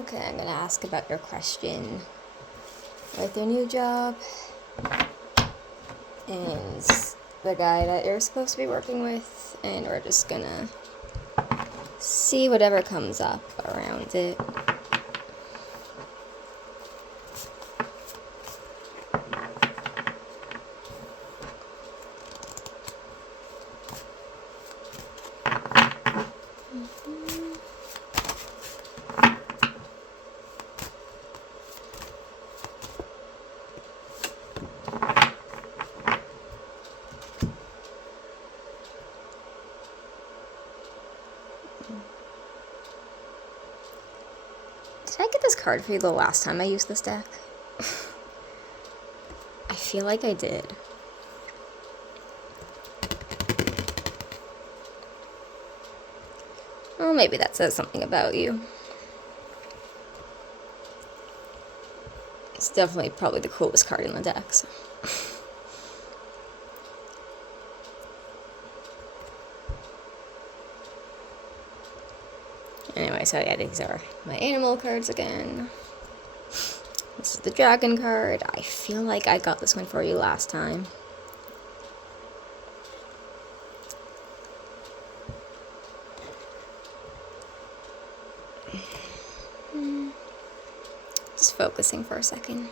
Okay, I'm gonna ask about your question with your new job and the guy that you're supposed to be working with, and we're just gonna see whatever comes up around it. Did I get this card for you the last time I used this deck? I feel like I did. Well, maybe that says something about you. It's definitely probably the coolest card in the deck, so. Anyway, so yeah, these are my animal cards again. This is the dragon card. I feel like I got this one for you last time. Just focusing for a second.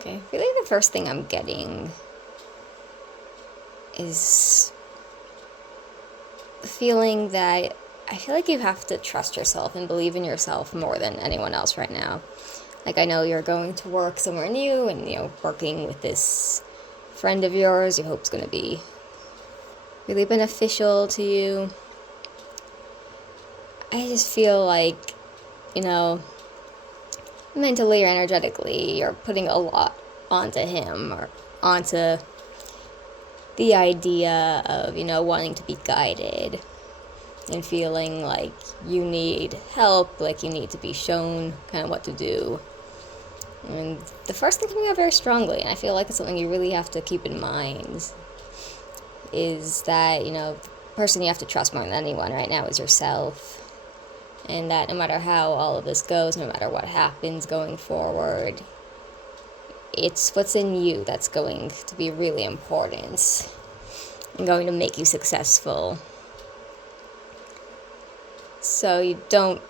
Okay, really the first thing I'm getting is the feeling that I feel like you have to trust yourself and believe in yourself more than anyone else right now. Like, I know you're going to work somewhere new and, working with this friend of yours you hope's going to be really beneficial to you. I just feel like, mentally or energetically, you're putting a lot onto him or onto the idea of, wanting to be guided and feeling like you need help, like you need to be shown kind of what to do. And the first thing coming out very strongly, and I feel like it's something you really have to keep in mind, is that, the person you have to trust more than anyone right now is yourself. And that no matter how all of this goes, no matter what happens going forward, it's what's in you that's going to be really important and going to make you successful. So you don't,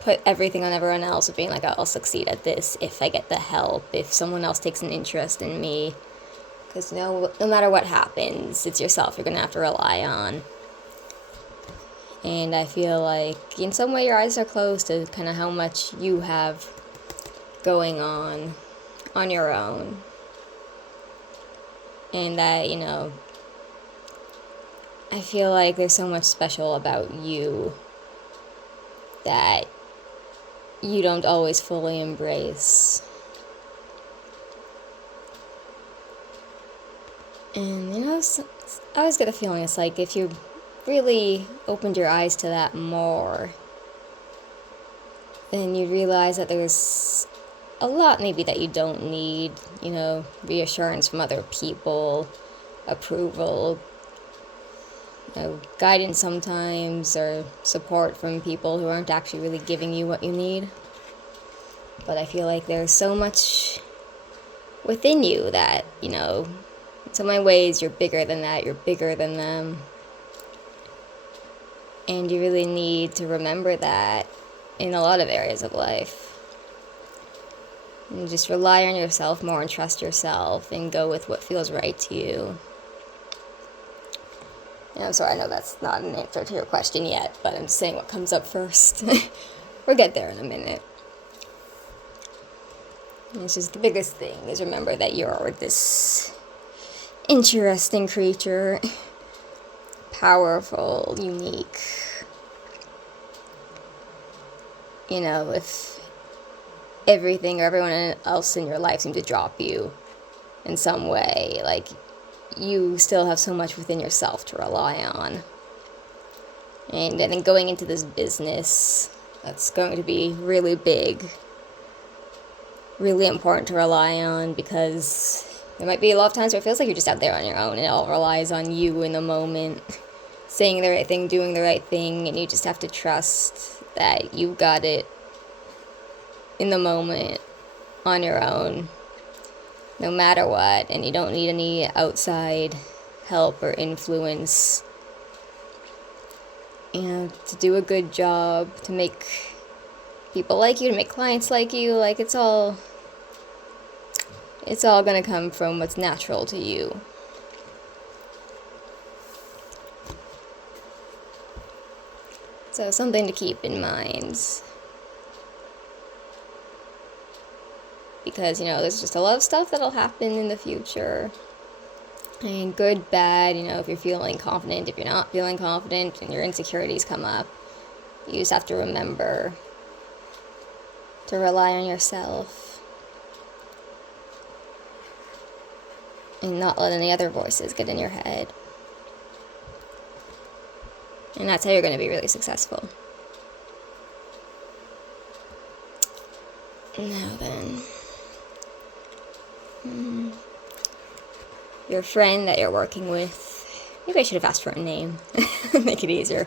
put everything on everyone else of being like, oh, I'll succeed at this if I get the help, if someone else takes an interest in me. Because no matter what happens, it's yourself you're going to have to rely on. And I feel like in some way your eyes are closed to kind of how much you have going on your own. And that, I feel like there's so much special about you that you don't always fully embrace. And, I always get the feeling it's like if you really opened your eyes to that more, then you realize that there's a lot maybe that you don't need, reassurance from other people, approval, guidance sometimes, or support from people who aren't actually really giving you what you need. But I feel like there's so much within you that, in so many ways you're bigger than that, you're bigger than them. And you really need to remember that in a lot of areas of life. And just rely on yourself more and trust yourself and go with what feels right to you. And I'm sorry, I know that's not an answer to your question yet, but I'm saying what comes up first. We'll get there in a minute. And it's just the biggest thing is remember that you're this interesting creature. Powerful, unique. If everything or everyone else in your life seemed to drop you in some way, like, you still have so much within yourself to rely on. And then going into this business, that's going to be really big, really important to rely on, because There might be a lot of times where it feels like you're just out there on your own and it all relies on you in the moment, saying the right thing, doing the right thing, and you just have to trust that you got it in the moment on your own, no matter what, and you don't need any outside help or influence, to do a good job, to make people like you, to make clients like you. Like, it's all gonna come from what's natural to you. So something to keep in mind. Because, there's just a lot of stuff that'll happen in the future. And good, bad, if you're feeling confident, if you're not feeling confident, and your insecurities come up, you just have to remember to rely on yourself. And not let any other voices get in your head. And that's how you're going to be really successful. Now then. Your friend that you're working with. Maybe I should have asked for a name. Make it easier.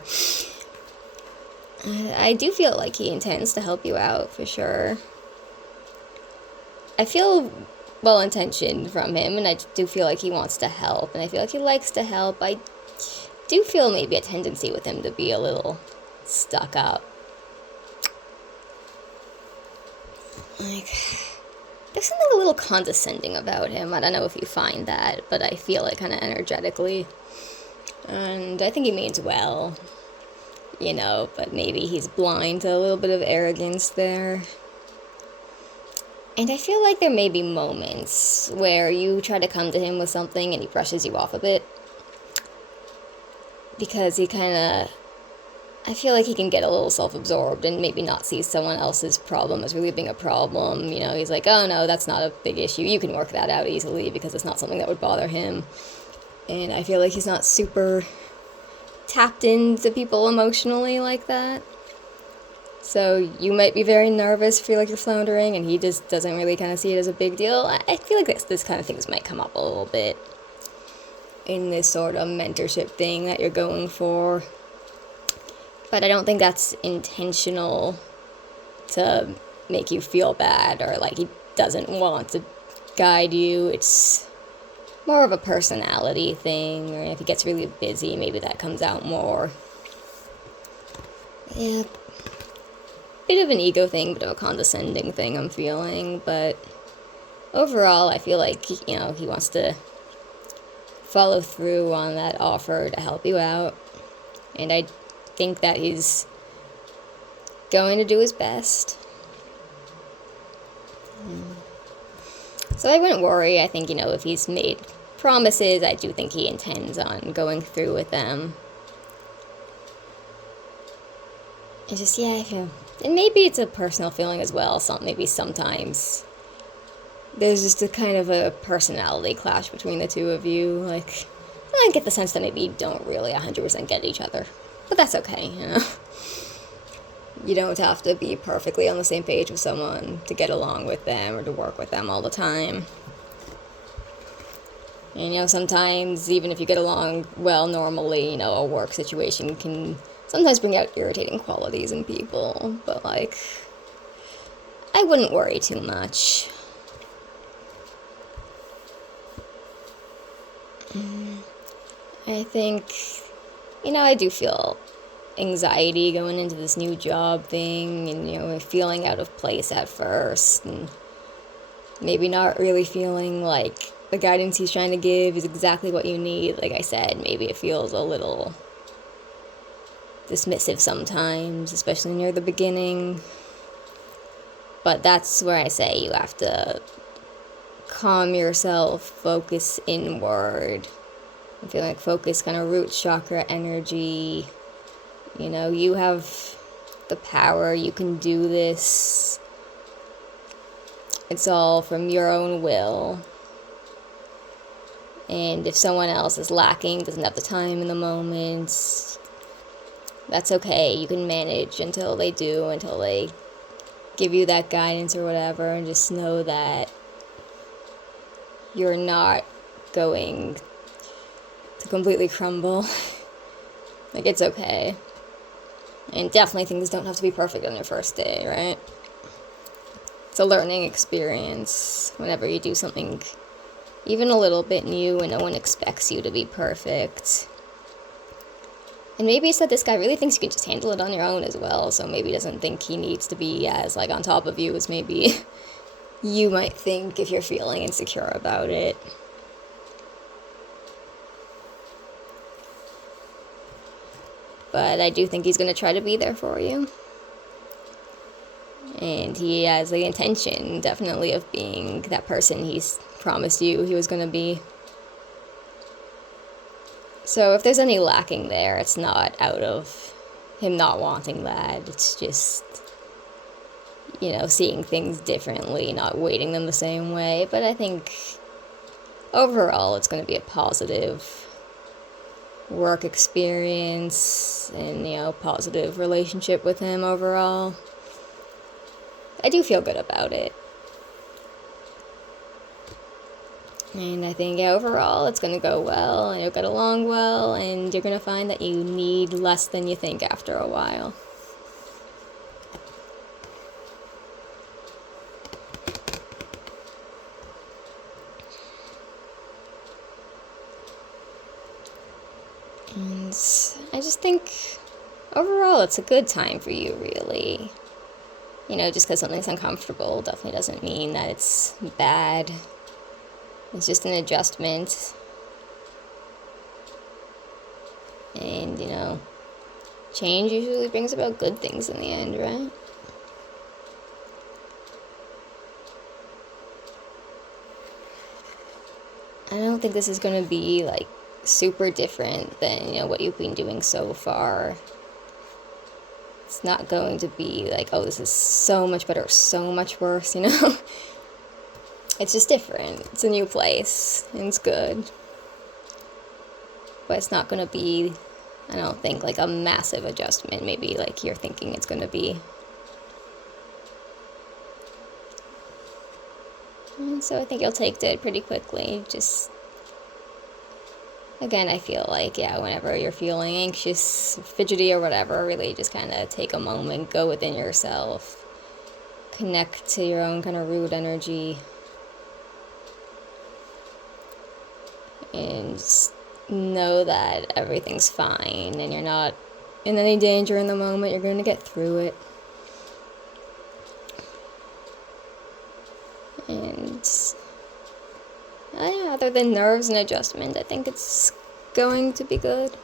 I do feel like he intends to help you out, for sure. I feel well-intentioned from him, and I do feel like he wants to help, and I feel like he likes to help. I do feel maybe a tendency with him to be a little stuck up. Like, there's something a little condescending about him. I don't know if you find that, but I feel it kind of energetically. And I think he means well, but maybe he's blind to a little bit of arrogance there. And I feel like there may be moments where you try to come to him with something and he brushes you off a bit. Because I feel like he can get a little self-absorbed and maybe not see someone else's problem as really being a problem. He's like, oh no, that's not a big issue. You can work that out easily because it's not something that would bother him. And I feel like he's not super tapped into people emotionally like that. So you might be very nervous, feel like you're floundering, and he just doesn't really kind of see it as a big deal. I feel like this kind of things might come up a little bit in this sort of mentorship thing that you're going for. But I don't think that's intentional to make you feel bad or like he doesn't want to guide you. It's more of a personality thing, or if he gets really busy, maybe that comes out more. Yeah, bit of an ego thing, bit of a condescending thing I'm feeling, but overall I feel like, he wants to follow through on that offer to help you out, and I think that he's going to do his best. So I wouldn't worry. I think, if he's made promises, I do think he intends on going through with them. And just, and maybe it's a personal feeling as well. Maybe sometimes there's just a kind of a personality clash between the two of you. Like, I get the sense that maybe you don't really 100% get each other. But that's okay, You don't have to be perfectly on the same page with someone to get along with them or to work with them all the time. And, sometimes, even if you get along well normally, a work situation can sometimes bring out irritating qualities in people. But, I wouldn't worry too much. I think, I do feel anxiety going into this new job thing, and, feeling out of place at first, and maybe not really feeling like the guidance he's trying to give is exactly what you need. Like I said, maybe it feels a little dismissive sometimes, especially near the beginning. But that's where I say you have to calm yourself, focus inward. I feel like focus kind of root chakra energy. You have the power, you can do this. It's all from your own will. And if someone else is lacking, doesn't have the time in the moment, that's okay. You can manage until they do, until they give you that guidance or whatever, and just know that you're not going to completely crumble. Like, it's okay. And definitely things don't have to be perfect on your first day, right? It's a learning experience whenever you do something even a little bit new and no one expects you to be perfect. And maybe it's that this guy really thinks you can just handle it on your own as well, so maybe he doesn't think he needs to be as, like, on top of you as maybe you might think if you're feeling insecure about it. But I do think he's going to try to be there for you. And he has the intention, definitely, of being that person he's promised you he was going to be. So if there's any lacking there, it's not out of him not wanting that. It's just, seeing things differently, not weighting them the same way. But I think overall it's going to be a positive work experience and, positive relationship with him overall. I do feel good about it. And I think overall it's going to go well, and you'll get along well, and you're going to find that you need less than you think after a while. And I just think overall it's a good time for you, really. Just because something's uncomfortable definitely doesn't mean that it's bad. It's just an adjustment. And, change usually brings about good things in the end, right? I don't think this is going to be, like, super different than, what you've been doing so far. It's not going to be like, oh, this is so much better, so much worse, It's just different. It's a new place, and it's good. But it's not going to be, I don't think, like a massive adjustment, maybe like you're thinking it's going to be. And so I think you'll take to it pretty quickly. Just, again, I feel like, whenever you're feeling anxious, fidgety, or whatever, really just kind of take a moment, go within yourself, connect to your own kind of root energy, and just know that everything's fine and you're not in any danger in the moment. You're going to get through it. And other than nerves and adjustment, I think it's going to be good.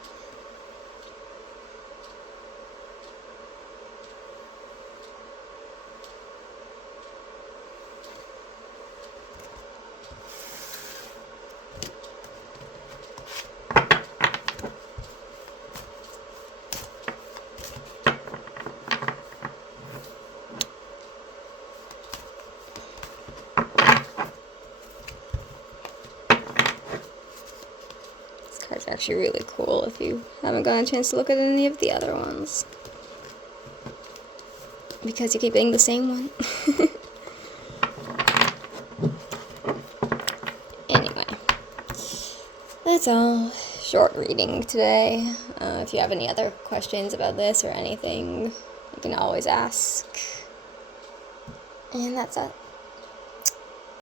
It's actually really cool if you haven't gotten a chance to look at any of the other ones, because you keep getting the same one. Anyway, that's all. Short reading today. If you have any other questions about this or anything, you can always ask. And that's it.